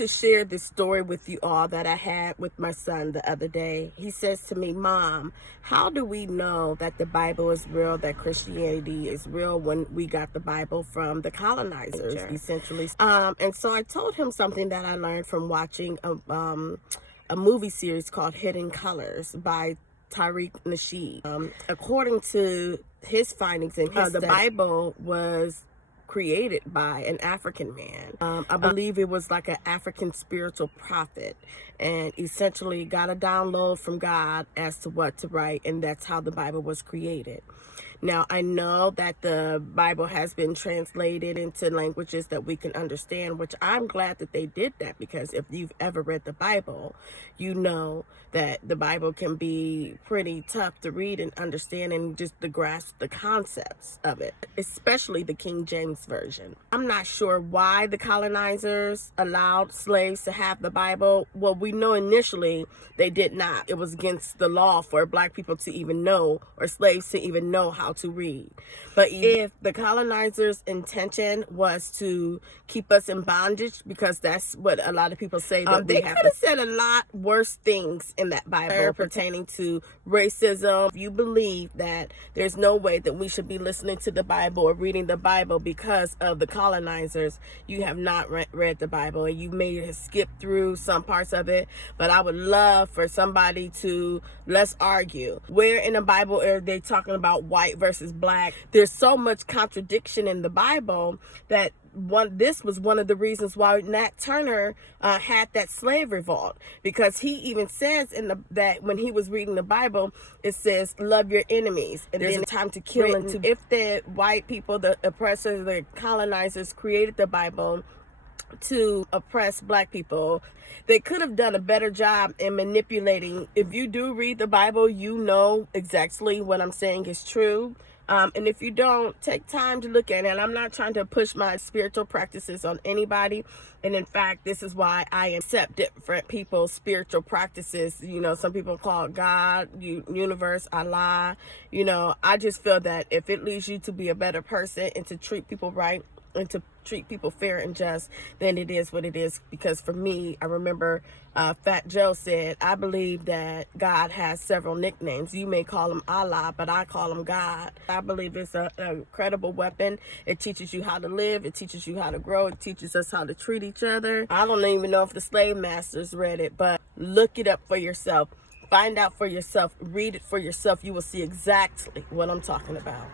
To share this story with you all that I had with my son the other day. He says to me, "Mom, how do we know that the Bible is real, that Christianity is real when we got the Bible from the colonizers, essentially?" And so I told him something that I learned from watching a movie series called Hidden Colors by Tariq Nasheed. According to his findings in his the Bible was created by an African man. I believe it was like an African spiritual prophet, and essentially got a download from God as to what to write, and that's how the Bible was created. Now, I know that the Bible has been translated into languages that we can understand, which I'm glad that they did that, because if you've ever read the Bible, you know that the Bible can be pretty tough to read and understand, and just to grasp the concepts of it, especially the King James Version. I'm not sure why the colonizers allowed slaves to have the Bible. Well, we know initially they did not. It was against the law for black people to even know, or slaves to even know how to read. But if the colonizers' intention was to keep us in bondage, because that's what a lot of people say, that they could have said a lot worse things in that Bible pertaining to racism. If you believe that there's no way that we should be listening to the Bible or reading the Bible because of the colonizers, you have not read the Bible, and you may have skipped through some parts of it. But I would love for somebody to, let's argue, where in the Bible are they talking about white versus black? There's so much contradiction in the Bible that this was one of the reasons why Nat Turner had that slave revolt, because he even says that when he was reading the Bible, it says love your enemies, and there's a time to kill. And if the white people, the oppressors, the colonizers, created the Bible to oppress black people, they could have done a better job in manipulating. If you do read the Bible, you know exactly what I'm saying is true. And if you don't, take time to look at it. And I'm not trying to push my spiritual practices on anybody. And in fact, this is why I accept different people's spiritual practices. You know, some people call it God, universe, Allah. You know, I just feel that if it leads you to be a better person and to treat people right and to treat people fair and just, then it is what it is. Because for me, I remember Fat Joe said, I believe that God has several nicknames. You may call him Allah, but I call him God. I believe it's an incredible weapon. It teaches you how to live. It teaches you how to grow. It teaches us how to treat each other. I don't even know if the slave masters read it, but look it up for yourself. Find out for yourself. Read it for yourself. You will see exactly what I'm talking about.